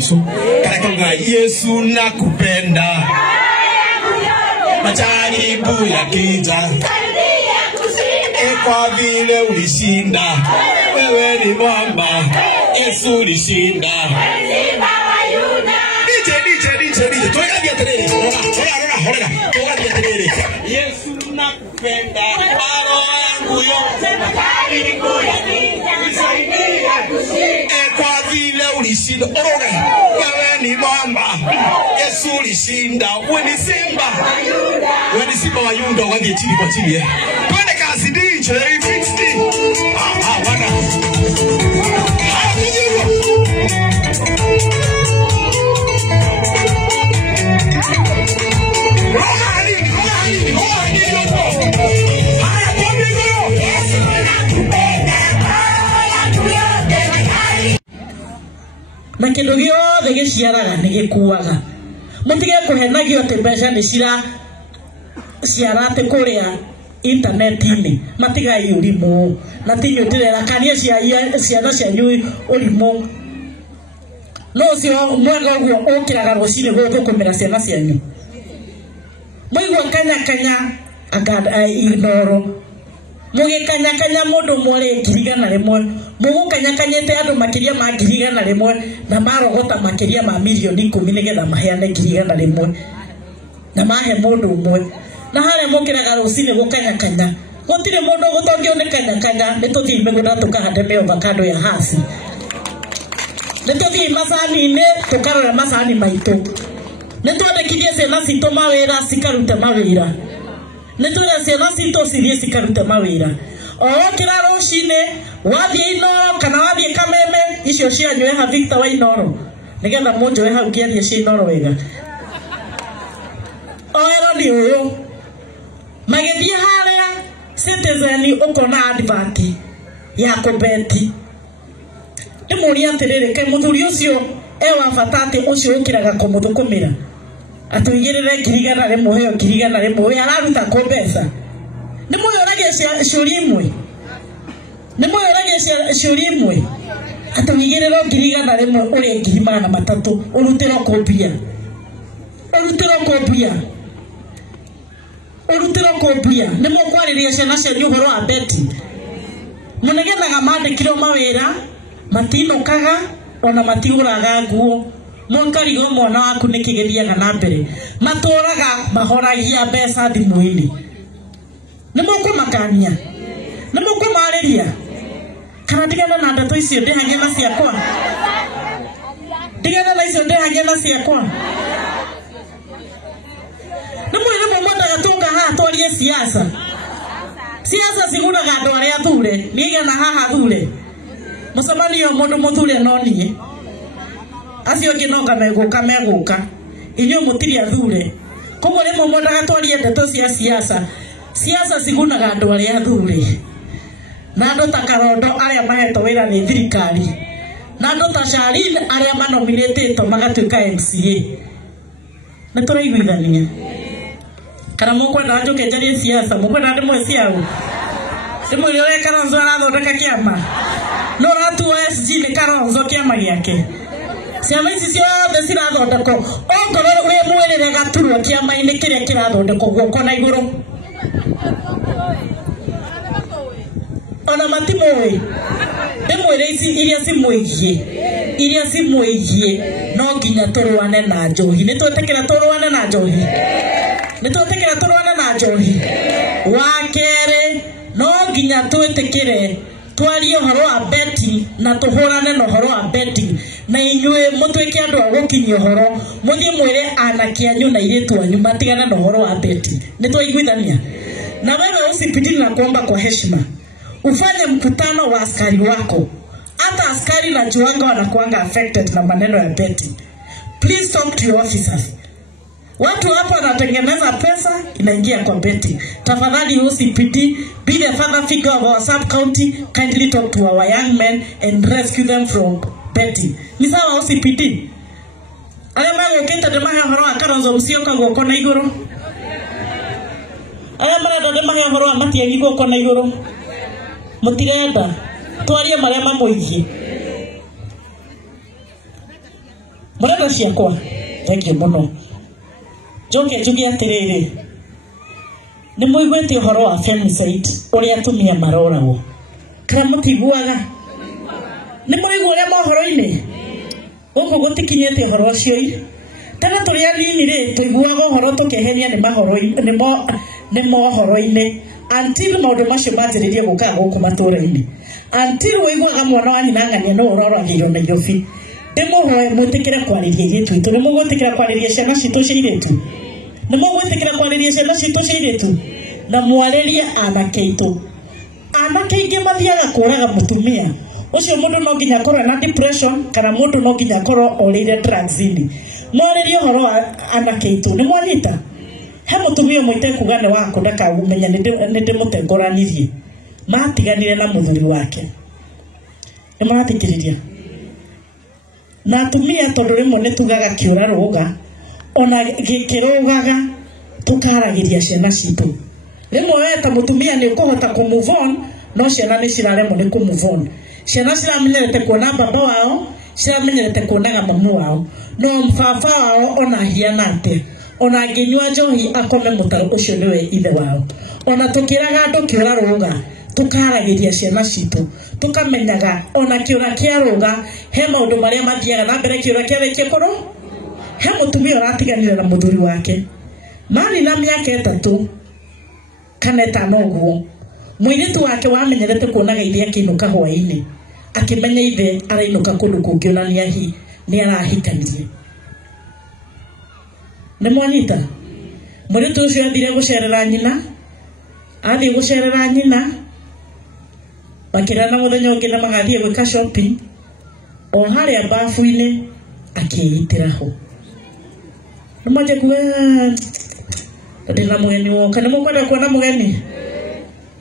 mwiso karakonga Yesu nakupenda majaribu yakija kwa vile ulishinda wewe ni mwamba Yesu ulishinda DJ tuangalie tena tuangalie tena Yesu nakupenda roho yangu yote majaribu yakija kwa vile ulishinda wewe ni mwamba Yesu ulishinda wewe ni simba wa Yuda waje chini kwa chini twende kasi DJ 50 wana na kindu giothe giciaraga ni gikuaga mutige kuhenagio te mbeca ni ciarate kuria internet-ini matigai urimu na tinyo ndirera kania ciana cianyu urimu no cio mwega guo ukiraga rucini guku kumira ciana cianyu muigwa kanya agada ignoro muge kanya mundu mwore ngirigana rimwe mugu kanyete andu makiria ma ngirigana rimwe na marogota makiria ma milioni 10 nigetha maheane ngirigana rimwe na mahe mundu umwe na hare mukiraga rucini gukanya gutire mundu gutongio ni kanya nituthii migunda tukahande me avocado ya hasi nituthii masani-ini tukarora masani maitu nitwandikithie ciana citu mawira cikarute mawira nitwira ciana citu cithie cikarute mawira okira rucini wathie Inoro kana wathie Kameme icio cianyu ha Victor wa Inoro nigetha munjoe hau ngiathie cia Inoro wega oero ni uyu magethie haria Citizen ukona advert ya kubeti imuria atiriri kai muthuri ucio ewa fatati ucio ukiraga kumuthukumira atuigirire ngirigana rimwe heyo ngirigana rimwe araruta ku mbeca ni muyoragia ciuri imwe atuigirire ngirigana rimwe uri ngirigana matatu urutiro kumbia ni mukwariria ciana cianyu uhoro wa beti munegethaga mandikirwo mawira matinukaga ona matiguraga nguo munkarigo mwana waku nikigeriaga na mbere maturaga mahoragia mbeca thimu-ini ni mukumakania ni mukumariria kana ndigana na ndeto icio ndihange na ciakwa ni mwire mumwendaga tuka haha twarie siasa cigunaga andu aria thure nigena haha thure mucemanio mundu muthure no nie acio ngi no meguka inyo mutiri athure koguo rimwe mwendaga twarie ndeto cia siasa cigunaga andu aria thure na andu ta Karondo aria mahetwo wira ni thirikari na andu ta Sharin aria manominatetwo magatuika MCA na turaiguithania kana mukwenda njuke njarie siasa mukwenda ndimwe ciao ndimwe ire Kalonzo arathondeka kiama no ratu SG ni Kalonzo kiama giake ciama ici ciothe cirathondekwo okorwo uri mwirire gaturwo kiama-ini kiria kirathondekwo guoko na iguru ona matimoi ndimwire ici iria cimwigie no nginya turwane na njohi nitwetekera turwane na njohi wakere no nginya twetekere twarie horo wa beti na tuhurane na horo wa beti na inyue mutweke andu agukinyia horo muthie mwire anake anyu na iritu anyu matigana na horo wa beti nitwaiguithania na wewe usipitini na kuomba kwa heshima ufanye mkutano wa askari wako hata askari na juanga wanakuanga affected na maneno ya beti please talk to your officers watu hapa wanatengeneza pesa inaingia kwa beti tafadhali OCPD be the father figure of our sub county kindly talk to our young men and rescue them from betting ni sawa OCPD ale mago kenta de maha horo Kalonzo Musyoka guoko na iguru ale mara de maha horo Matiang'i guoko na iguru mutirenda twarie maria mamuigie Murenda ciakwa thengiũ mũno. Njoke njuge atĩrĩrĩ, nĩ mũiguĩte ũhoro wa femicide ũrĩa atumia maroragwo. Kana mũtiguaga? Nĩ mũraigua ũrĩa mohoro-inĩ? Gũkũ gũtikinyĩte ũhoro ũcio. Tena tũrĩ anini rĩ, tũiguaga ũhoro tũkehenia nĩ mohoro-inĩ. Until maũndũ macio manjĩrĩrie gũka gũkũ matũũra-inĩ. Until ũiguaga mwana wa nyina ng'ania nĩ ũroragĩirwo Nairobi. Ndĩmũhoe mwĩtĩkĩre kwarĩria airĩtu aitũ. Nĩ mũgwĩtĩkĩra kwarĩria ciana citũ cia airĩtu? Nĩ mũgwĩtĩkĩra kwarĩria ciana citũ cia airĩtu? Na mwarĩrie anake aitũ. Anake aingĩ mathiaga kũũraga mũtumia. Ucio mũndũ no nginya akorwo na depression, kana mũndũ no nginya akorwo orĩire drugs-inĩ. Mwarĩrie ũhoro wa anake aitũ. Nĩ mwanyita? He mũtumia ũmwe itekuga nĩ wakũ ndakagũmenya nĩ ndĩmũtengũranirie. Matiganire na mũthuri wake. Nĩ marathikĩrĩria? Na atumia tondũ rĩmwe nĩ tugaga kĩũra rũga, ona gĩkĩrũgaga tũkaragĩria ciana citũ. Rĩmwe we ta mũtumia nĩ ũkũhota kũ-move on, no ciana nĩ ciraremwo nĩ kũ-move on. Ciana ciramenyerete kuona baba wao, ciramenyerete kuonaga mamu wao. No baba wao ona hiana atĩa. Ona angĩnyua njohi akome mũtaro ũcio nĩwe ithe wao. Ona tũkĩraga andũ kĩũra rũga, tũkaragĩria ciana citũ. Tũkamenyaga ona kĩũra kĩa rũga, he maũndũ marĩa mathiaga na mbere kĩũra kĩarĩkia kũrũ. He mũtumia ũratiganire na mũthuri wake. Marĩ na mĩaka 3 kana 5 ũguo. Mũirĩtu wake wamenyerete kuonaga ithe akĩinũka hwaĩ-inĩ. Akĩmenya ithe arainũka kũndũ kũngĩ ona nĩ arahikanirie. Nĩ mwanyita? Mũirĩtu ũcio athire gũcerera nyina. Athiĩ gũcerera nyina. Makĩrana mũthenya ũngĩ na magathiĩ gwĩka shopping. O harĩa bafu-inĩ akĩĩitĩra ho. Nĩ mwanje kuga ndĩna mũgeni woka. Nĩ mũkwenda kuona mũgeni?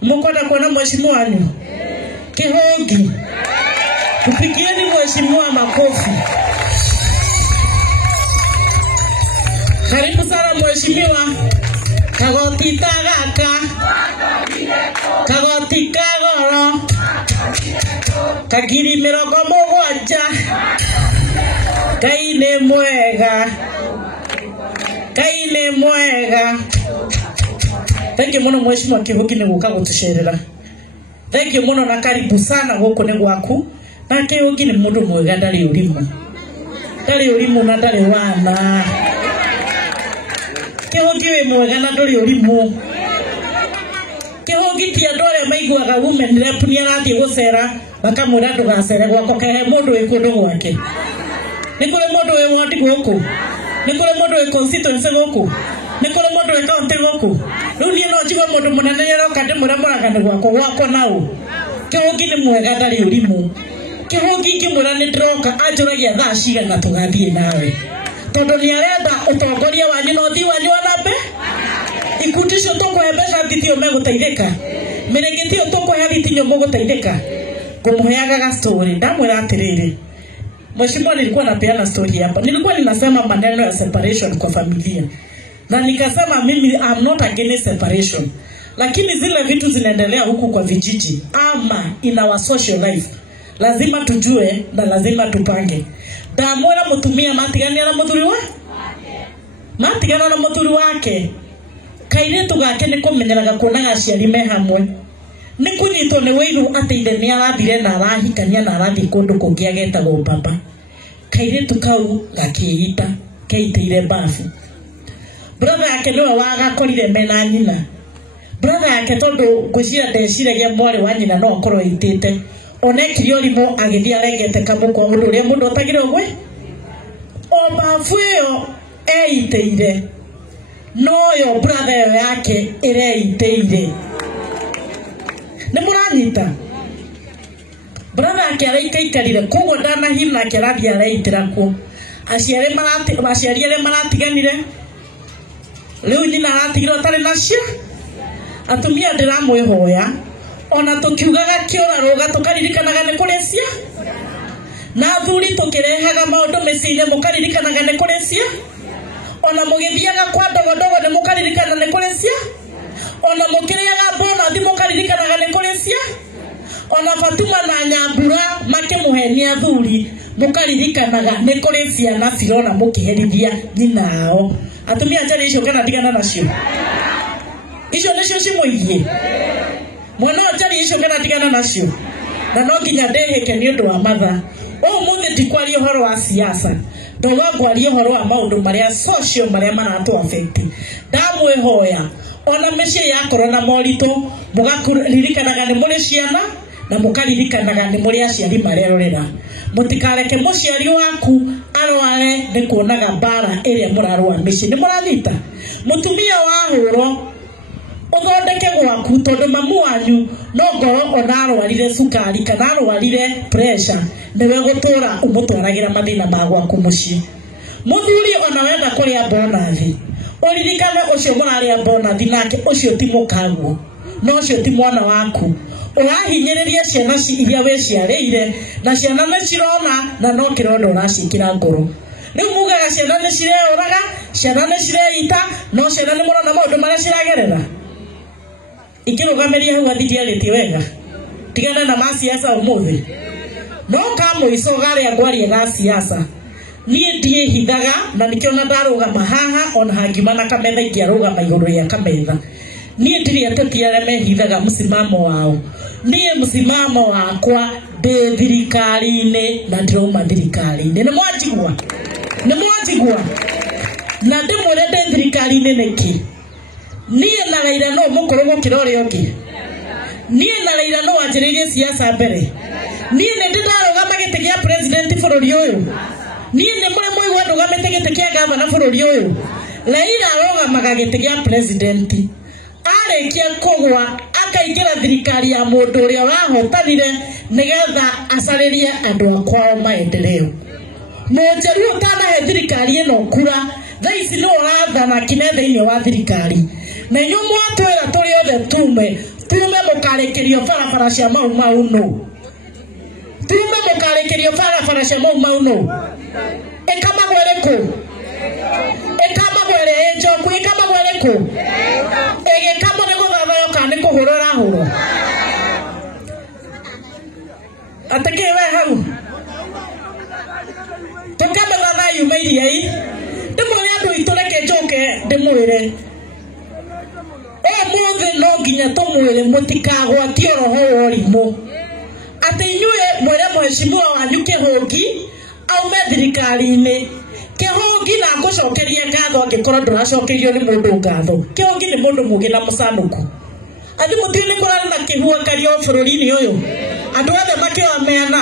Mũkwenda kuona mheshimiwa wanyu? Kĩhũngi. Tupigieni mheshimiwa makofi. Karibu sana mheshimiwa. Kagoti gaka. Kagoti kagoro. Kagiri 70. Ngai nĩ mwega. Ngai nĩ mwega. Thank you muno mheshimiwa Kĩhũngi nĩ gũka gũtũcerera. Thank you muno na karibu sana gũkũ nĩ gwaku. Na Kĩhũngi nĩ mũndũ mwega, ndarĩ ũrimũ. Ndarĩ ũrimũ na ndarĩ wana. Kĩhũngi wĩ mwega na ndũrĩ ũrimũ. Kĩhũngi ti andũ arĩa maiguaga women rep nĩ arathiĩ gũcera makamwĩra ndũgacere gwako, kahe mũndũ wĩ kũndũ gwake. Nĩ kũrĩ mũndũ wĩ ward gũkũ? Nĩ kũrĩ mũndũ wĩ constituency gũkũ? Nĩ kũrĩ mũndũ wĩ county gũkũ? Rĩu niĩ no njigue mũndũ mũnene nĩaroka ndĩmwĩre mũragane gwakwa naũ. Kĩhũngi nĩ mwega, ndarĩ ũrimũ. Kĩhũngi ngĩmwĩra nĩ ndĩroka anjũragia thaa cigana tũgathiĩ nawe. Tondũ nĩ arenda ũtongoria wanyu na ũthii wanyu wa na mbere. Ikundi icio tũkũhe mbeca thitio megũteithĩka. Mĩrĩngĩti ĩyo tũkũhe thitinyo mũgũteithĩka. Ngũmũheaga ga story. Ndamwĩra atĩrĩrĩ, mheshimiwa, nilikuwa napeana story hapa. Nilikuwa ninasema maneno ya separation kwa familia. Na nikasema mimi I'm not against separation. Lakini zile vitu zinaendelea huku kwa vijiji ama in our social life, lazima tujue na lazima tupange. Ndamwĩra mũtumia matigania na mũthuri wake. Matigana na mũthuri wake. Kairĩtu gake nĩ kũmenyeraga kuonaga aciari me hamwe. Nĩ kũnyitwo nĩ wĩiru atĩ ithe nĩ arathire na arahikania na arathiĩ kũndũ kũngĩ agetagwo baba. Kairĩtu kau gakĩĩgita keitĩire bafu. Brother yake nĩwe wagakorire mena nyina. Brother yake tondũ ngwĩciria ndeciragia mwarĩ wa nyina no akorwo eitĩte. Onekire ũrimũ agĩthiĩ arengete kamũkwa ũndũ ũrĩa mũndũ otagĩrwo gwe. O bafu ĩyo eitĩire. No yo brother ĩyo yake ĩreitĩire. Nĩ mũranyita? Brother yake araikaikarire koguo ndanahina nake arathiĩ areitĩra kuo. Aciari arĩa maratiganire. Rĩu nyina aratigirwo atarĩ nacio. Atumia ndĩramwĩhoya, ona tũkiugaga kĩũra rũga tũkaririkanaga nĩ kũrĩ cia. Na athuri tũkĩrehaga maũndũ mĩciĩ-inĩ mũkaririkanaga nĩ kũrĩ cia. Ona mũgĩthiaga kwa ndogondogo nĩ mũkaririkana nĩ kũrĩ cia. Ona mũkĩrĩaga bonathi mũkaririkanaga nĩ kũrĩ cia. Ona Fatuma na Nyambura makĩmũhenia athuri mukaririkanaga nĩ kũrĩ ciana cirona mũkĩherithia nyinao. Atumia njari icio kana ndigana nacio? Icio nĩcio cimũigie. Mwana njari icio kana ndigana nacio? Na no nginya ndĩhĩke nĩ ũndũ wa matha. Ũmũthĩ tikwaria ũhoro wa siasa. Ndoga kwaria ũhoro wa maũndũ marĩa social marĩa maratũ affect. Ndamwĩhoya ona mĩciĩ yakorwo na moritũ mũgakuririkanaga nĩ mũrĩ ciana na mũkaririkanaga nĩ mũrĩ aciari marerorera. Mũtikareke mũciari waku arware nĩ kuonaga mbara ĩrĩa mũrarũa mĩciĩ. Nĩ mũrathita mũtumia wahũrwo uthondeke gwaku tondũ mamu wanyu no ngoro ona arwarire cukari kana arwarire pressure niwe gũtũra ũmũtwaragira mathĩna ma gwaku mũciĩ. Mũthuri ona wenda kũrĩa bonathi uririkane ũcio mũrarĩa bonathi nake ũcio ti mũkaguo no ũcio ti mwana waku. Ũrahinyĩrĩria ciana iria wĩciarĩire na ciana nĩ cirona na no kĩrondo ũraciĩkĩra ngoro. Rĩu mugaga ciana nĩ cireũraga, ciana nĩ cireita, no ciana nĩ mũrona maũndũ marĩa ciragerera. Ikĩrũgamĩria hau athiĩtie wega. Tigana na masiasa ũmũthĩ. No kamũico garĩa ngwaria ga siasa. Niĩ ndiĩhithaga na nĩkĩo na ndarũgama haha ona hangiuma na kametha ingĩarũgama igũrũ ya kametha. Niĩ ndirĩ ateti arĩa mehithaga msimamo wao. Niĩ msimamo wakwa ndĩ thirikari-inĩ na ndĩrauma thirikari-inĩ. Nĩ mwanjigua? Nĩ mwanjigua? Na ndĩmwĩre ndĩ thirikari-inĩ nĩkĩ? Niĩ na Raila no mũkũrũ gũkĩra ũrĩa ũngĩ. Niĩ na Raila no wanjĩrĩirie siasa mbere. Niĩ nĩ ndarũgama gĩtĩ gĩa president bũrũri ũyũ. Niĩ nĩ mũrĩ mũigua ndũgamĩte gĩtĩ kĩa gavana bũrũri ũyũ. Raila arũgamaga gĩtĩ gĩa president. Arĩkia kũgwa akaingĩra thirikari ya mũndũ ũrĩa ũrahotanire nĩgetha acarĩrie andũ akwao maendeleo. Mũnjari ũtanahe thirikari ĩno kura thaa ici nĩ ũrathana kine thĩinĩ wa thirikari. Na inyuĩ mwatwĩra tũrĩ othe tume mũkarĩkĩrio barabara cia mau no. Tume mũkarĩkĩrio barabara cia mau no. Ĩkamagwere kũ? Ĩkamagwere njoku ĩkamagwere kũ? Ĩgĩkamwo nĩ gũthathayo kana nĩ kũhũrwo arahũrwo? Atakĩwe hau tũkamenya thayu mairie ii. Ndĩmwĩre andũ itũ reke njoke ndĩmwĩre ũmũthĩ no nginya tũmwĩre mũtikagwatie roho wa ũrimũ. Atĩ inyuĩ mwĩre mheshimiwa wanyu Kĩhũngi aume thirikari-inĩ. Kĩhũngi na ngũcokerie ngatho angĩkorwo ndũracokerio nĩ mũndũ ngatho. Kĩhũngi nĩ mũndũ mũgĩ na mũcanũku. Andũ mũtiũ nĩ kũrarĩ na kĩhuangario bũrũri-inĩ ũyũ. Andũ othe makĩoya mena.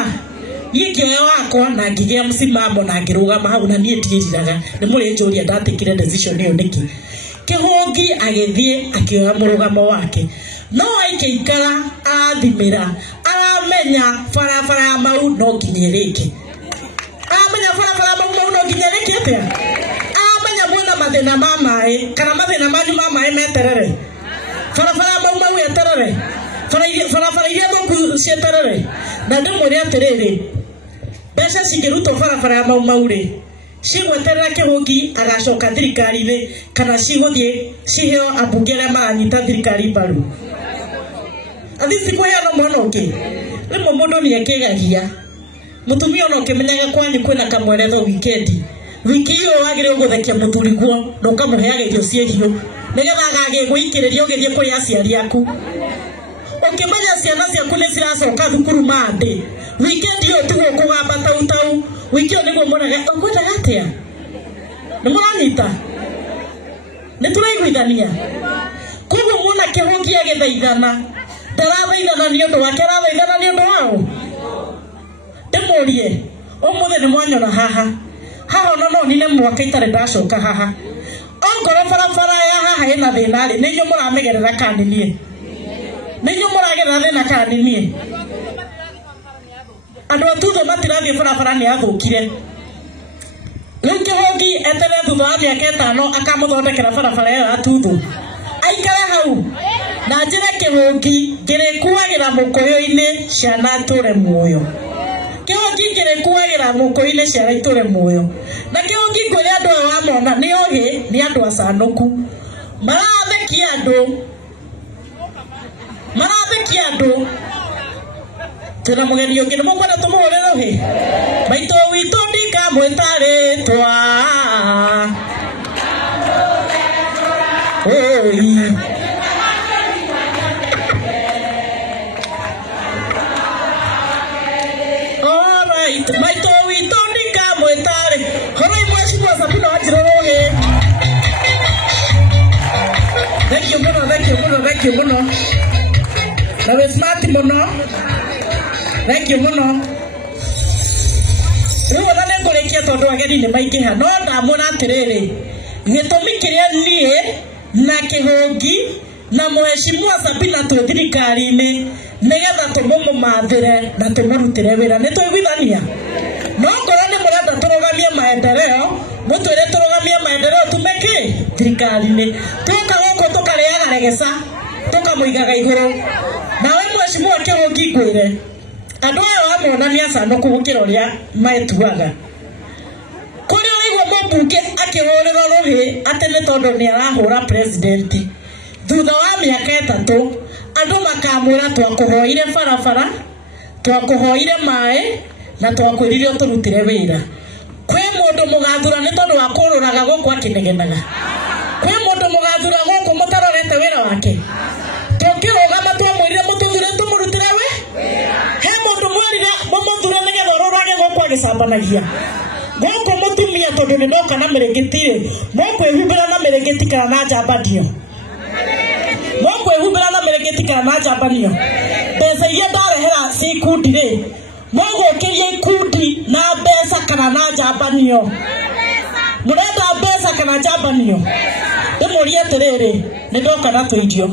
Niĩ kĩoya wakwa na ngĩgĩa msimamo na ngĩrũgama hau na niĩ ndiĩriraga. Nĩ mũrĩ njũria ndatikire decision ĩyo nĩkĩ. Kĩhũngi agĩthiĩ akĩoya mũrũgamo wake. No aikĩikara athimĩra aramenya barabara ya mau no nginya ĩrĩke. Amenya barabara mau no nginya ĩrĩke atĩa? Amenya mwena mathĩna ma maĩ kana mathĩna manyu ma maĩ meterere. Barabara mau eterere. Barabara iria thũku cieterere. Na ndĩmwĩre atĩrĩrĩ mbeca cingĩrutwo barabara ya mau rĩ cigweterera Kĩhũngi agacoka thirikari-inĩ kana cigũthiĩ ciheo ambunge arĩa maranyita thirikari mbaru. Athiĩ kũheana mwana ũngĩ. Rĩmwe mũndũ nĩ akĩgagia. Mũtumia ona ũkĩmenyaga kwanyu kwĩna kamweretho wikendi. Wiki hiyo wagĩrĩirwo gũthekia mũthuri guo na ũkamũheaga irio ciĩhiũ nĩgetha agagĩgũikĩrĩria ũgĩthiĩ kũrĩ aciari aku. Ũkĩmenya ciana ciaku nĩ ciracoka thukuru mandĩ. Wikendi ĩyo tiguo kũgamba tau. Wiki ĩyo nĩguo mũraga ũkwendaga atĩa? Nĩ mũranyita? Nĩ tũraiguithania? Koguo muona Kĩhũngi agĩthaithana ndarathaithana nĩ ũndũ wake arathaithana nĩ ũndũ wao. Ndĩmũrie ũmũthĩ nĩ mwanyona haha ona no nine mwaka itarĩ ndacoka haha. Ongorwo barabara ya haha ĩna thĩna rĩ nĩ inyuĩ mũramĩgerera kana nĩ niĩ? Nĩ inyuĩ mũragerera thĩna kana nĩ niĩ? Andũ a Tuzo matirathiĩ barabara nĩ athũkire. Rĩu Kĩhũngi eterere thutha wa mĩaka 5 akamũthondekera barabara ĩyo ya Tuzo. Aikare hau na njĩre Kĩhũngi ngĩrĩkuagĩra mũkũyũ-inĩ ciana tũre muoyo. Kĩhũngi ngĩrĩkuagĩra mũkũyũ-inĩ ciana itũre muoyo. Na Kĩhũngi ngwĩre andũ aya wamona nĩ ogĩ nĩ andũ acanũku. Marathekia andũ tuna mugeni ungi nimo kwenda tumuhore rohi maito witu ndikamwitare twa oi alright maito witu ndikamwitare hore mweshimwa Sabina wachiro rohi. Thank you mono. Now it's smart mono. Thank you mono. Ruo na nengorekia tondu ageni ni maingiha no ndamura atiriri gitumi kiria nie na kihungi na mweshimwa Sabina tu thirikari-ini nigetha tumumathire na tumurutire wira ni twiguithania no ngoro ni murenda turugamie maendeleo mutwire turugamie maendeleo tumeke thirikari-ini tuka goko tukariaga regesa tukamuigaga iguru nawe mweshimwa kihungi ngwire andu ayo amonania sanduku gukira uria maetuaga kuri oigwa mbunge akihurira ruhi atene tondu ni arahura president thutha wa miaka 3 andu makamwira twakuhoire barabara twakuhoire mai na twakwirire turutire wira kwi mundu mugathura ni tondu wa kururaga guku akinegenaga kwi mundu mugathura guku mutarorete wira wake tukirugama twamwirire mututhure tumurutire he mundu mwirire mumuthure nigetha ururage guku agisambanagia guku mutumia tondu ni ndoka na mirengeti mukwihumbira na mirengeti kana na njambanio mukwihumbira na mirengeti kana na njambanio mbeca iria ndarehera cikundi ri mugukiria ikundi na mbeca kana na njambanio murenda mbeca kana njambanio ndimurie atiriri ni ndoka na tuirio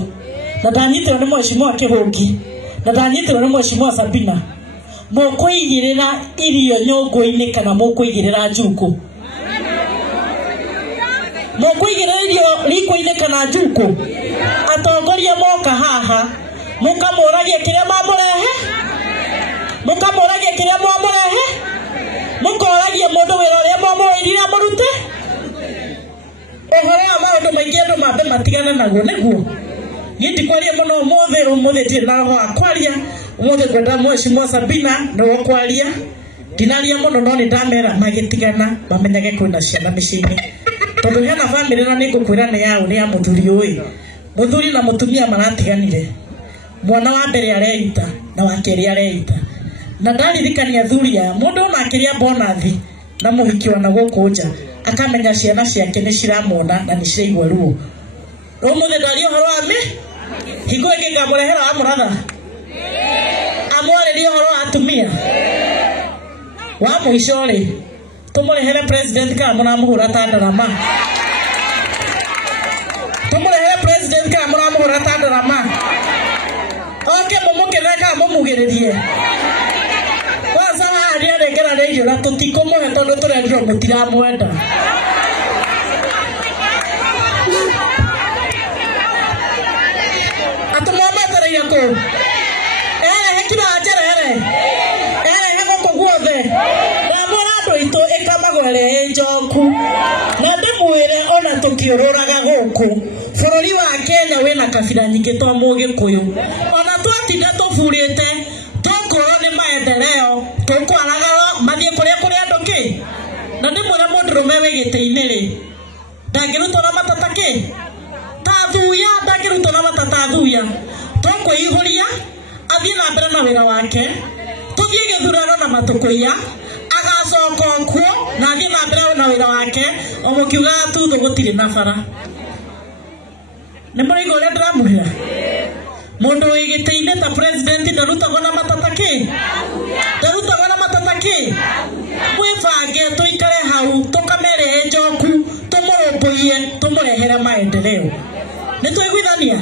na ndanyitirwo ni mweshimwa kihungi na ndanyitirwo ni mweshimwa Sabina mukwigirira irio nyungu-ini kana mukwigirira njuku mukwigirira irio riko-ini kana njuku atongoria moka haha mukamuragia kiria mamurehe mukamuragia kiria mamurehe mukoragia mundu wira uria mamuirire amurute uhoro wa maundu maingi andu mambe matigane naguo niguo ngindikwaria muno umuthi ti na roho akwaria umuthi kwenda mweshimwa Sabina niwo kwaria ndinaria muno no ni ndamera magitigana bamenyage kwina ciana micini tondu hena family na ningukwira ni yao ni ya muthuri uyu muthuri na mutumia maratiganire mwana wa mbere areita na wa keri areita na ndaririkania thuri ya mundu ona akiria bonathi na muhiki ona guku nja akamenya ciana ciake ni ciramona na ni ciraigua ruo umuthi ndari uhoro wa mi hingo ingi ngamurehera amuratha amwaririe uhoro wa atumia wa muico ri tumurehere president kana muramuhura ta ndarama tumurehere president kana muramuhura ta ndarama oke mumukirire kana mumugiririe kwanza haria regera reio na tutikumuhe tondu turendirwo mutiramwenda atumamathereire ku hekira njerere hegoko guothe ramura andu itu ikamagwere njoku na ndimwire ona tukiururaga guku bururi wa Kenya wina kabira nyingi twa mugikuyu ona twatinda tufurite tukurwo ni maendeleo tukwaraga mathie kuria andu ki na ndimwire mundurume wigite-ini ri ndangirutwo na matata ki tathuya ndangirutwo na matata thuya tukwiihuria athie na mbere na wira wake tuthie githurano na matukuia agacoka kuo na athie na mbere na wira wake omukiuga tuthu gutiri na bara ni murigo uria ndiramurira mundu wigite-ini ta president ndarutagwo na matata ki ndarutagwo na matata ki mwibange tuikare hau tukamere njoku tumurumbuie tumurehere maendeleo nitwiguithania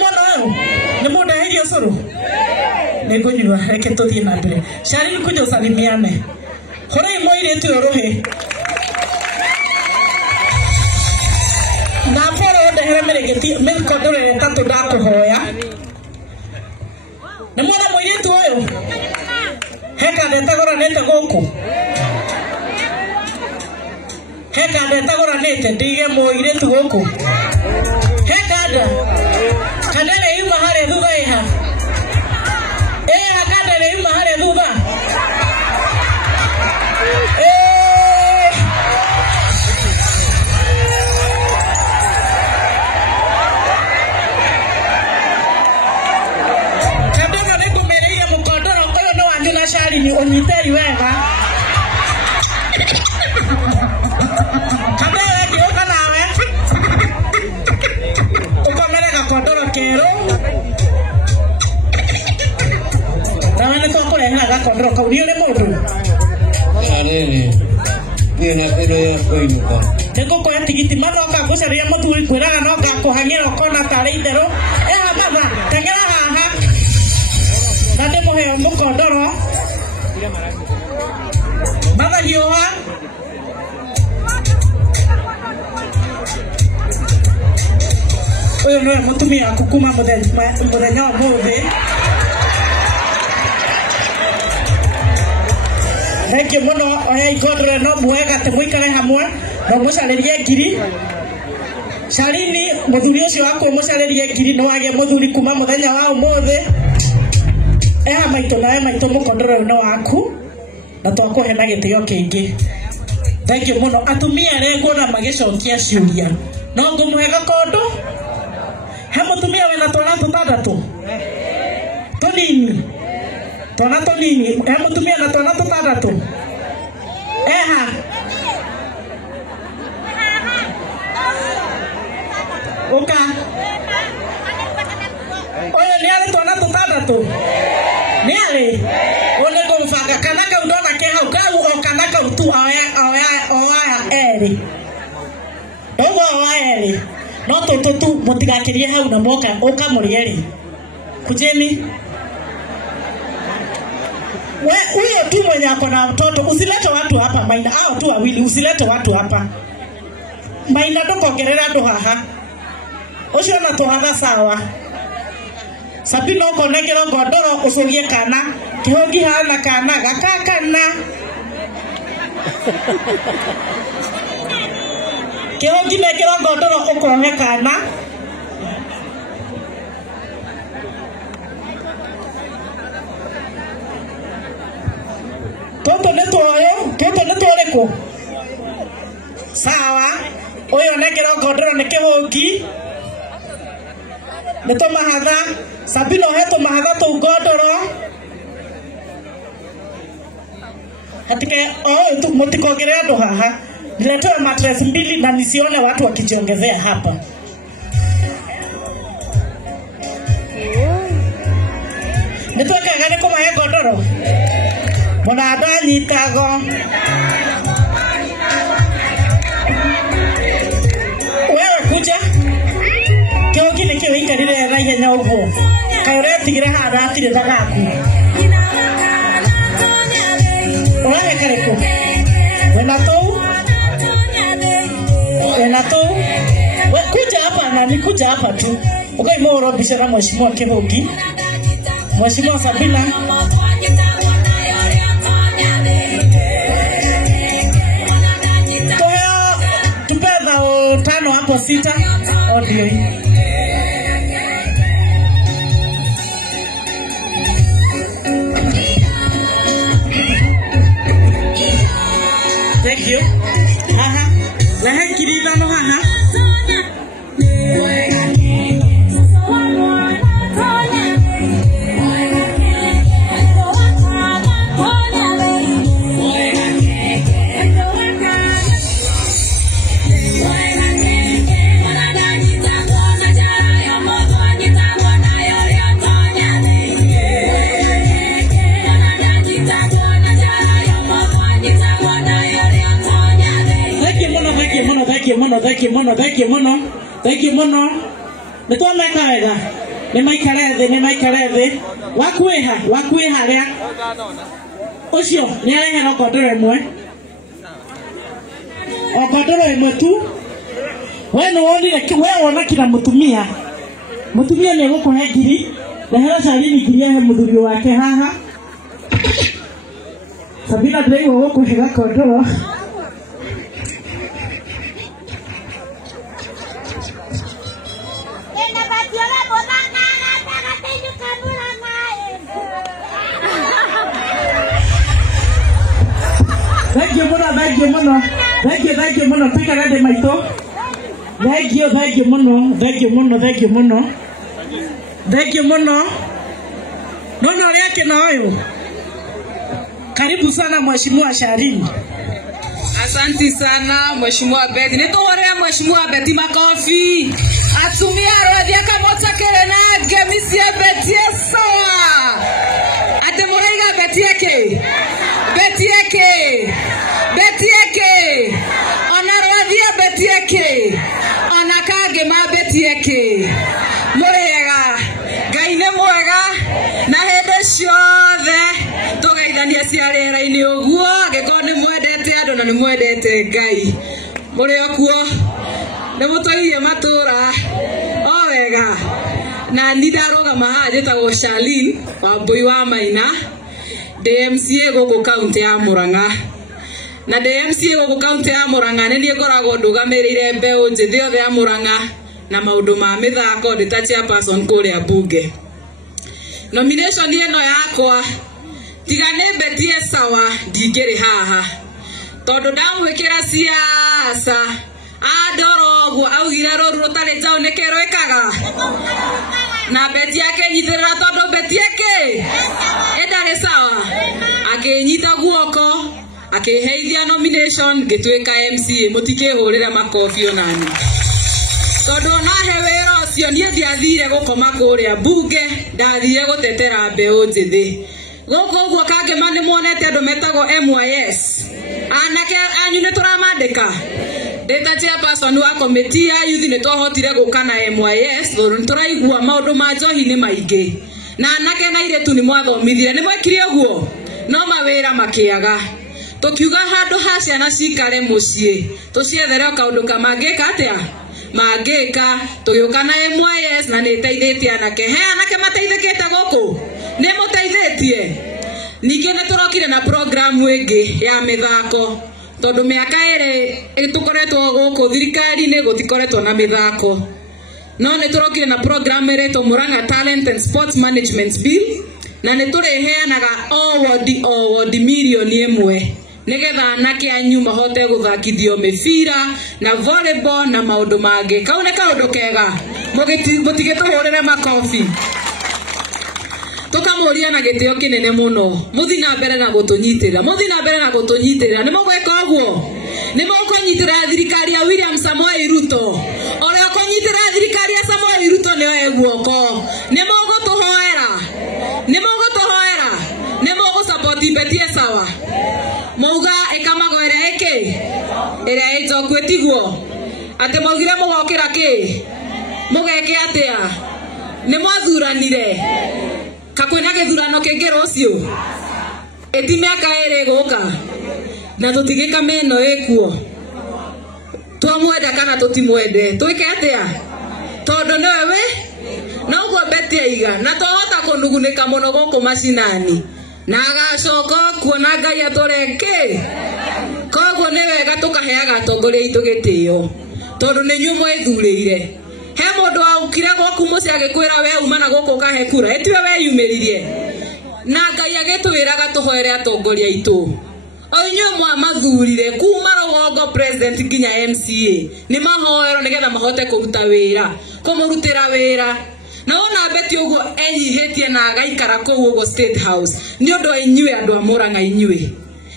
mwana wao ni mundu ahirio curu nigunyua reke tuthie na mbere Shari kuja usalimiane hore moire tu rohe na foro ndehere meregeti mekodore tatu ndakuhoya ni mwana moire tu uyu heka ndetagora nete guku heka ndetagora nete ndige moire tu guku heka nda kanene yuma hare thutha iha haka kero Tawana to ko lehna ga kondro ka uri le modu Arene Viene pero ya fue nunca Tengo ko tigiti mano ka ko seria motu kwiraga no ga ko hangiro kona tare idero baba tengera haha Nade mo he mo kondoro Baba yoha Oyo no mutumia kukuma muthenya wa muthi Thank you muno oya igodre no mwega te muikare hamwe no mucaririe ngiri Sharini muthuri ucio wako mucaririe ngiri no age muthuri kuma muthenya wa umuthi eha maito nae maito mukondoro no waku na twakuhe na gitio kingi Thank you muno atumia rego na magicokia ciuria no ngumuhe gakondo he mutumia wena twana tutandatu tunini twana tunini he mutumia na twana tutandatu eha oka oyo ni ale twana tutandatu ni ale one go mfanga kana ka udona ke hau ka o kana ka utu oya eri dogo oya no tu mutigakirie hau na moka oka murieri kujeni huyo tu mwenye ako na mtoto usilete watu hapa Maina hao tu wawili usilete watu hapa Maina ndokongerera ndo haha ucio na tuhaga sawa Sabino ko negero godoro usugie kana kihogi hana kana gakakana Kihogi negero godoro ukohe kana Toto neto reko Sawa Oyo negero godoro ne kihogi Neto mahadha Sabino heto mahadha to godoro Hatike tu mutikogelea ndo haha Niletewa mattress mbili na nisione watu wakijiongezea hapa Nitoke gani koma he godoro Mwana adani tago Wewe kuja Kio gine kio hika nile raia nyaubo Kayoreti gira hada atire dagaku Oye kareko Wenato kuja hapa na nikuja hapa tu Ukai moro bishara mheshimiwa Kihogi Mheshimiwa Sabina Tupeza tano hapo sita audio Thank you. Haha. Lahat kirita no haha. Thank you mono. Nitwa meka wega. Ni maikare thi. Wakwiha ria. Ucio ni arehe no kodoro imwe. O kodoro imwe tu. We no wonire we wona kila mutumia. Mutumia ni gukuhe ngiri. Na hera Sharini ngiri he muthuri wake haha. Sabina ndrei gukuhe gakodoro. Thank you mono. Pika rade maito. Thank you mono. Nono yake na wewe. Karibu sana mheshimiwa Sharini. Asante sana mheshimiwa Betty. Nitoa mheshimiwa Betty makofi. Atumia rodia kamota kerena gemisie betie sawa. Ate morega betieke. Betieke. Ona rodia betieke. Ona kage ma betieke. Morega. Gaine mwega. Na hede ciothe. Togaithania ciarera-ini uguo. Angĩkorwo nĩ mwendete andũ na nĩ mwendete Ngai. Mũrĩ okuo. Nĩ mũtoirie matũra. O wega. Na nidarogama haha njĩtagwo Charlene Wambui wa Maina. DMCA gũkũ kaunti ya Murang'a. Na DMCA gũkũ kaunti ya Murang'a nĩ niĩ ngoragwo ndũgamĩrĩire mbeũ njĩthĩ yothe ya Murang'a na maũndũ ma mĩthako ndĩ ta chairperson kũrĩa bunge. Nomination ĩno yakwa tiga nĩ betie sawa ndingĩrĩ haha. Tondũ ndamwĩkĩra siasa andoro guo augire rũrũ rũtarĩ njaũ nĩ kĩrwĩkaga. Na beti yake nyitĩrĩra tondũ beti yake ĩndarĩ sawa. Akĩnyita guoko akĩheithia nomination ngĩtuĩka MCA. Mũtikĩhũrĩre makobi onani. Tondũ nahe wĩra ũcio niĩ ndiathire gũkoma kũrĩa bunge, ndathire gũtetera mbeũ njĩthĩ. Gũkũ ũguo kangĩma nĩ muonete andũ metagwo MYS. Anake anyu nĩ tũramandĩka. Ndĩta chairperson wa committee ya youth nĩ twahotire gũka na MYS tondũ nĩ tũraigua maũndũ ma njohi nĩ maingĩ. Na anake na airĩtu nĩ mwathomithire. Nĩ mwekire ũguo? No mawĩra makĩaga. Tũkiuga handũ ha ciana cikare mũciĩ. Tũciethere kaũndũ kamangĩka atĩa? Mangĩka. Tũgĩũka na MYS na nĩ ĩteithĩtie anake. He anake mateithĩkĩte gũkũ? Nĩ mũteithĩtie? Ningĩ nĩ tũrokire na program ĩngĩ ya mĩthako. Tondũ mĩaka ĩrĩ tũkoretwo gũkũ thirikari-inĩ gũtikoretwo na mĩthako. No nĩ tũrokire na program ĩretwo Murang'a Talent and Sports Management Bill. Na nĩ tũrĩheanaga o ward mirioni 1. Nĩgetha anake anyu mahote gũthakithio mĩbira na volleyball na maũndũ mangĩ. Kau nĩ kaũndũ kega. Mũtigĩtũhũrĩre makobi. Tukamũria na gĩtĩo kĩnene mũno. Mũthi na mbere na gũtũnyitĩrĩra. Nĩ mũgwĩka ũguo? Nĩ mũkũnyitĩrĩra thirikari ya William Samoei Ruto. Ũrĩa ũkũnyitĩrĩra thirikari ya Samoei Ruto nĩ oe guoko. Nĩ mũgũtũhoera. Nĩ mũgũsupport betie sawa. Mauga ĩkamago ĩrĩa ĩnjoku ĩtiguo. Atĩ maugire mũgokĩra kĩ? Mũgeke atĩa? Nĩ mwathuranire. Kakwĩna gĩthurano kĩngĩ rũciũ. Eti mĩaka ĩrĩ gũka. Na tũtigĩka mĩno ĩkuo. Twamwenda kana tũtimwende. Twĩke atĩa? Tondũ nĩwe we. Na ũguo beti aiga. Na twahota kũnugunĩka mũno gũkũ macinani. Na agacoka kuona Ngai atũreke. Koguo nĩ wega tũkaheaga atongoria aitũ gĩtĩo. Tondũ nĩ inyuĩ mwethurĩire. He mũndũ waukire gwaku mũciĩ agĩkwĩra we uma na gũkũ kahe kura. Etiwe we yumĩririe. Na Ngai agĩtwĩraga tũhoere atongoria aitũ. O inyuĩ mwamathurire kuma rũgongo president nginya MCA. Nĩ mahoero nĩgetha mahote kũruta wĩra. Kũmũrutĩra wĩra. Na ona beti ũguo enyihĩtie na agaikara kũu ũguo State House. Nĩ ũndũ wa inyuĩ andũ a Murang'a inyuĩ.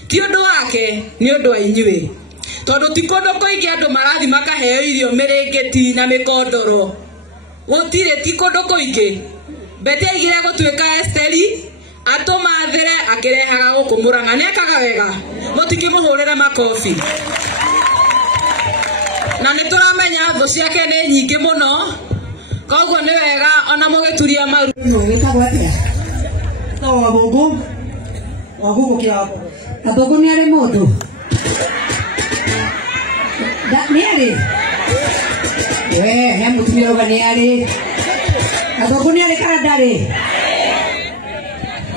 Ti ũndũ wake, nĩ ũndũ wa inyuĩ. Tondũ ti kũndũ kũingĩ andũ marathi makaheo irio mĩrĩngĩti na mĩkondoro. Gũtirĩ ti kũndũ kũingĩ. Beti aigire gũtuĩka Esteri atũmathĩre akĩrehaga gũkũ Murang'a. Nĩekaga wega. Mũtikĩmũhũrĩre makobi. Na nĩ tũramenya thũ ciake nĩ nyingĩ mũno. Koguo nĩ wega ona mũgĩturia maru. Wĩtagwo atĩa? Wagũngũ. Wagũngũ kĩrago. Athũngũ nĩ arĩ mũndũ. Nĩ arĩ? He mũtumia auga nĩ arĩ. Athũngũ nĩ arĩ kana ndarĩ?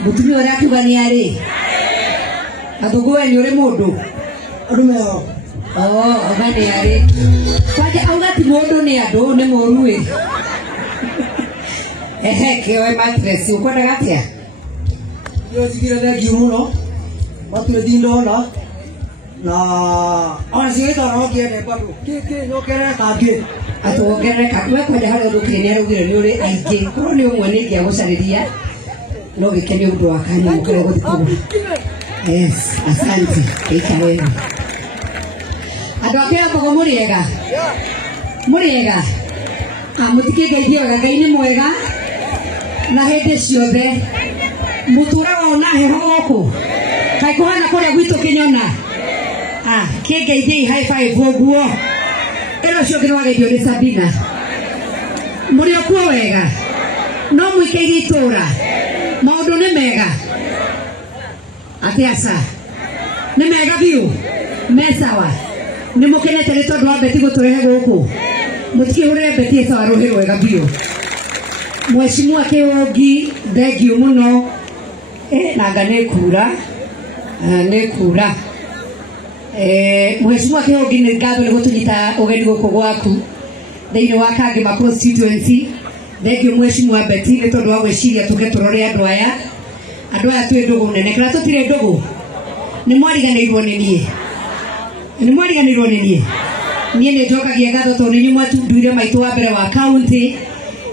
Mũtumia ũrĩa akiuga nĩ arĩ. Athũngũ we nĩ ũrĩ mũndũ. Arũme auga nĩ arĩ. Kwanja auga ti mũndũ nĩ andũ nĩ mũru ĩ. Kĩoe mattress ũkwendaga atĩa? Nĩ njigire thengiũ mũno. Matũrĩ ndona. Na ona ciĩtwo no kĩene bado. Nyongerere kangĩ. Atuongerere we kwenda harĩa ũndũ kĩene araugire nĩ ũrĩ aingĩ. Korwo nĩ ũmwe nĩ ingĩagũcarĩria. No gĩkene ũndũ wa kanya mũkĩre gũthiĩ kũgũra. Yes, asante. Ĩka wega. Andũ akĩra kogo mũrĩega. Mutike ngeithio wega, Ngai nĩ mwega na hĩndĩ ciothe. Mũtũraga ona heho gũkũ kaĩ kũhana kũrĩa gwitũ Kĩnyona. Kĩngeithie high five ũguo. Ĩno cio ngĩ wageithio nĩ Sabina. Mũrĩ o kuo wega no mũikeirie itũra maũndũ nĩ mega atĩa sa nĩ mega biũ me sawa nĩ mũkenete nĩ tondũ wa Beti gũtũrehe gũkũ mũtikĩhũrĩre Beti sawa rũhĩ rwega biũ. Mheshimiwa Kĩũngi thengiũ mũno nanga nĩ kura Mheshimiwa Kĩũngi nĩ ngatho nĩ gũtũnyita ũgeni gũkũ gwaku thĩinĩ wa Kangema constituency. Thengiũ Mheshimiwa Beti nĩ tondũ wa gwĩciria tũke tũrore andũ aya twĩ ndũgũ nene kana tũtirĩ ndũgũ. Nĩ mwariganĩirwo nĩ niĩ niĩ nĩ njokagia ngatho tondũ nĩ inyuĩ mwatunduire maitũ wa mbere wa county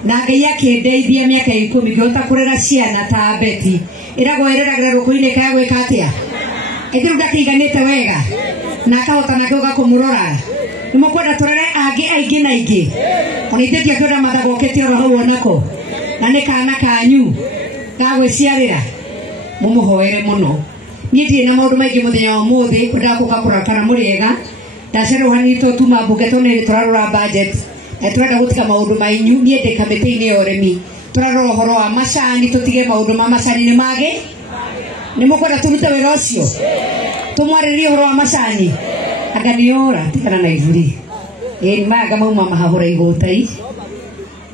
na Ngai akĩndeithia mĩaka 10 ngĩhota kũrera ciana ta Beti. Ĩragwo ĩreragĩra rũkũ-inĩ kaya gwĩka atĩa ĩthĩ ndakĩiganĩte wega na akahota nake ũgakũmũrora. Nĩ mũkwenda tũrere angĩ aingĩ na ingĩ ona ithuĩ tũkĩenda mathagokete oro hau onako na nĩ kana kanyu ga gwĩciarĩra mũmũhoere mũno. Niĩ ndirĩ na maũndũ maingĩ mũthenya wa ũmũthĩ kwendaga gũka kũrakara mũrĩega ndacerũhanĩtwo tuma mbunge tondũ nĩ tũrarora budget na tũrenda gũtiga maũndũ mainyu. Niĩ ndĩ kamĩtĩ-inĩ ya ũrĩmi tũrarora ũhoro wa macani tũtige maũndũ ma macani nĩ mage. Nĩ mũkwenda tũrute wĩra ũcio tũmwarĩrĩrie ũhoro wa macani anga nĩora tigana na iburi nĩ manga mauma mahahũra igũtai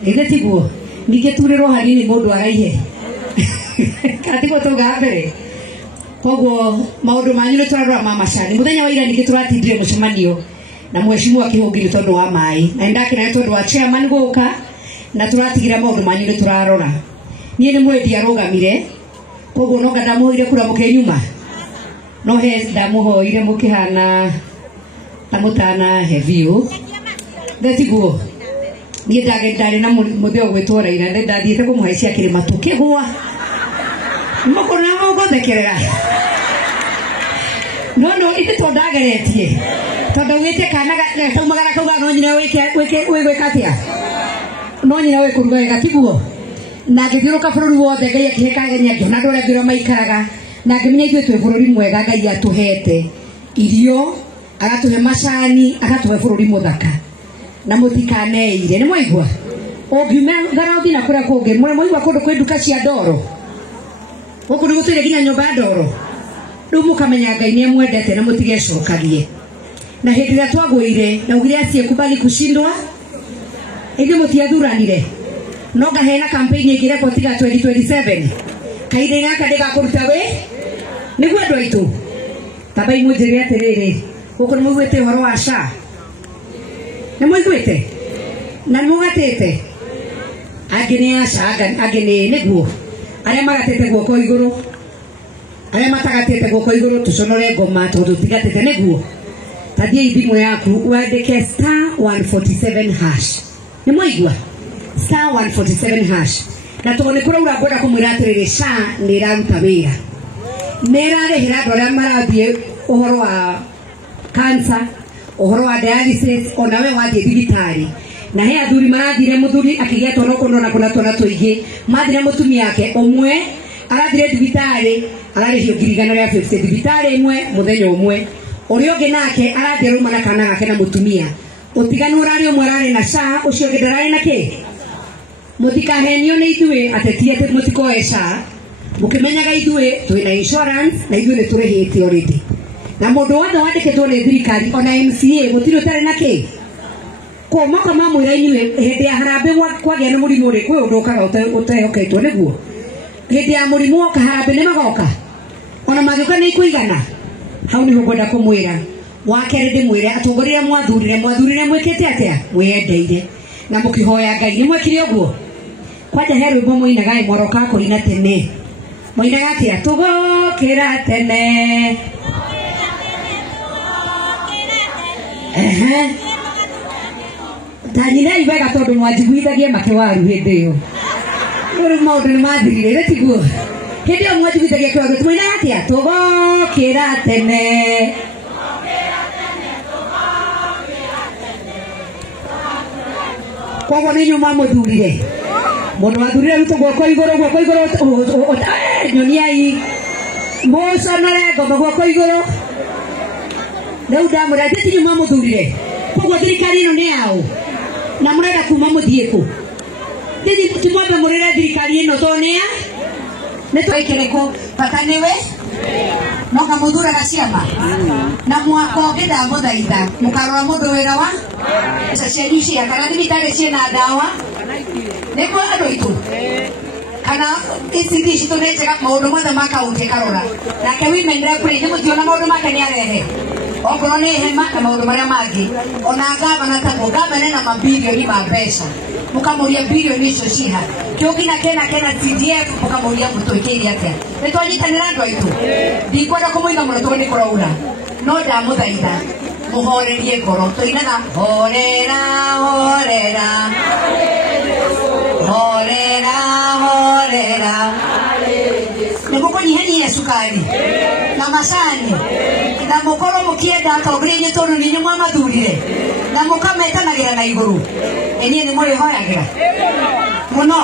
ĩthĩ tiguo ningĩ turĩrwo hanini mũndũ araihe katiguo tũga mbere. Koguo maũndũ manyu nĩ tũrarora ma macani. Mũthenya wa ira ningĩ tũratindire mũcemanio na Mheshimiwa Kĩũngi nĩ tondũ wa maĩ na ndakĩra nĩ tondũ wa chairman gũka na tũratigira maũndũ manyu nĩ tũrarora. Niĩ nĩ mwendia arũgamire koguo no ndamũhoire kura mũkenyuma no he ndamũhoire mũkĩhana ta mũtana heavy tiguo. Niĩ ndarĩ na mũtheo gwĩtwo Raila ndathiĩte kũmũhaicia kĩrĩma tũkĩgũa mũkona ũgũthekerera no ithe to ndageretie tondũ wĩte kana gaumagara kauga no nyina gwĩka atĩa no nyina wĩkũruga wega tiguo. Na ngĩthiũrũka bũrũri wothe Ngai akĩhe kagenia ngĩona andũ arĩa ngĩrwo maikaraga na ngĩmenya ithuĩ twĩ bũrũri mwega Ngai atũhete irio agatũhe macani agatũhe bũrũri mũthaka na mũtikaneire. Nĩ mwaigua ũngiumagara ũthiĩ na kũrĩa kũngĩ mwaigua kũndũ kwĩ nduka cia ndoro gũkũ nĩ gũtũire nginya nyũmba ndoro rĩu mũkamenya Ngai nĩ amwendete na mũtigecokagie. Na hĩndĩ ĩrĩa twagũire na ugire asiyekubali kushindwa ĩgĩ mũtiathuranire no ngahena campaign ĩngĩrekwo tiga 2027 kahinda gaka ndĩgakũruta wĩ nĩguo andũ aitũ tabai mũnjĩre atĩrĩrĩ gũkũ nĩ mũiguĩte ũhoro wa SHA nĩ mũiguĩte na nĩ mũgatĩte angĩ nĩ SHA angĩ nĩguo arĩa magatĩte guoko igũrũ arĩa matagatĩte guoko igũrũ tũconore ngoma tondũ tigatĩte nĩguo tathiĩ thimũ yaku wandĩke *147# nĩ mwaigua *147# na tondũ nĩ kũraura ngwenda kũmwĩra atĩrĩrĩ SHA nĩ ĩraruta wĩra nĩ ĩrarĩhĩra andũ arĩa marathiĩ ũhoro wa cancer ũhoro wa dialysis ona we wathiĩ thibitarĩ na he athuri marathire mũthuri akĩgĩa twana ũkũndũ na kuna twana tũingĩ mathire mũtumia yake ũmwe arathire thibitarĩ ararĩhio 150 thibitarĩ ĩmwe mũthenya ũmwe ũrĩa ũngĩ nake arathire rũma na kana gake na mũtumia ũtiganu ũrarĩ ũmwe ararĩ na SHA ũcio ũngĩ ndararĩ na kĩ. Mũtikahenio nĩ ithuĩ ateti atĩ mũtikoe SHA mũkĩmenyaga ithuĩ twĩna insurance na ithuĩ nĩ tũrĩhĩte already na mũndũ wothe wandĩkĩtwo nĩ thirikari ona MCA gũtirĩ ũtarĩ na kĩ kũmoka mamwĩra inyuĩ hĩndĩ ya harambĩ kwagĩa nĩ mũrimũ ũrĩ kwĩ ũndũ ũkaga ũtehoketwo nĩguo hĩndĩ ya mũrimũ woka harambĩ nĩ magoka ona magĩũka nĩ ikũigana. Hau nĩho ngwenda kũmwĩra wa kerĩ ndĩmwĩre atongoria mwathurire mwĩkĩte atĩa mwĩendeire na mũkĩhoya Ngai nĩ mwekire ũguo. Kwanja he rwĩmbo mũinaga mworoka kũina tene mũinaga atĩa tũgokĩra tene tanyinai wega tondũ mwanjiguithagia makĩwaru hĩndĩ ĩyo rĩu maũndũ nĩ mathirire tiguo hĩndĩ ĩyo mwanjiguithagia kĩwaru tũmoinaga atĩa tũgokĩra tene koguo nĩ nyuma mũthurire mũndũ wathurire rĩu guoko igũrũ nyoniai mũconore ngoma guoko igũrũ rĩu ndamwĩra ti nyuma mũthurire koguo thirikari ĩno nĩ yaũ na mũrenda kuma mũthiĩ kũ ti mwambe mũrĩre thirikari ĩno tondũ nĩ ya nĩ twĩkĩrĩkũ bata nĩwe noga mũthuraga ciama na mwaka ũngĩ ndamũthaitha mũkarora mũndũ wĩra wa ceceni cia kana thibitarĩ ciĩna ndawa nĩguo andũ aitũ kana ici citũ nĩ njega maũndũ mothe ma kaũntĩ karora nake women rep nĩ mũtiona maũndũ make nĩ arehe okorwo nĩ hema na maũndũ marĩa mangĩ ona ngavana taguo ngavana na mabilioni ma mbeca mũkamũria bilioni icio ciha kĩũngina kena CDF mũkamũria mũtwĩkĩire atĩa nĩ twanyitanĩra andũ aitũ ndikwenda kũmũiga mũno tondũ nĩ kũraura no ndamũthaitha mũhorerie ngoro tũinaga horera horera horera horera nĩguo kũnyihanyihia cukari na macani na mũkorwo mũkĩenda atongoria tondũ nĩ inyuĩ mwamathurire na mũkametanagĩra na igũrũ ĩniĩ nĩ mũrĩhoyagĩra mũno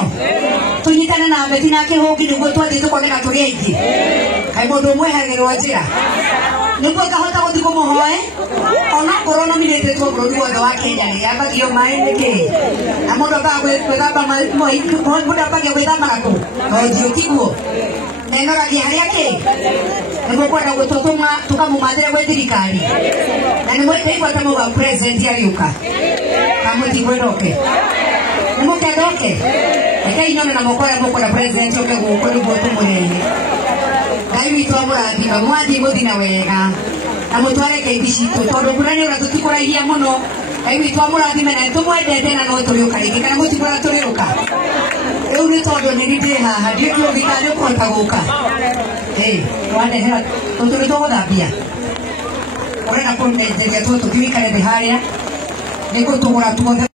tũnyitane na Beti na Kĩhũngi nĩguo twathiĩ tũkoneka tũrĩ aingĩ kaĩ mũndũ ũmweheragĩrwo njĩra nĩguo ngahota gũthiĩ kũmũhoe ona korwo nominĩtĩtwo bũrũri wothe wa Kenya rĩ ambagio maĩ nĩkĩ na mũndũ ambagia gwĩthambaga kũ no thiũ tiguo nenoragia harĩa kĩ nĩguo kwenda gũtũtũma tũkamũmathĩre gwĩ thirikari na nĩ mũrĩtaigua ta mũga president ariũka kamũtigwĩroke nĩ mũkendoke rekei nyone na moko arĩa mũkwenda president oke gũkũ nĩguo tũmũrehe Ngai witũ amũrathima mwathiĩ gũthina wega na mũtware ngeithi citũ tondũ mbura nĩ ura tũtikũraihia mũno Ngai witũ amũrathime na nĩtũmwendete na no tũrĩũka rĩngĩ kana mũtikwenda tũrĩũka rĩu nĩ tondũ nĩ ndĩ haha ndiũĩ kĩũngĩ kana nĩ ũkũhota gũka wandehera tondũ nĩ tũgũthambia ũrenda kũnenjeria tũtũ tiwĩkare thĩ harĩa nĩ ngũtũgũra tuothe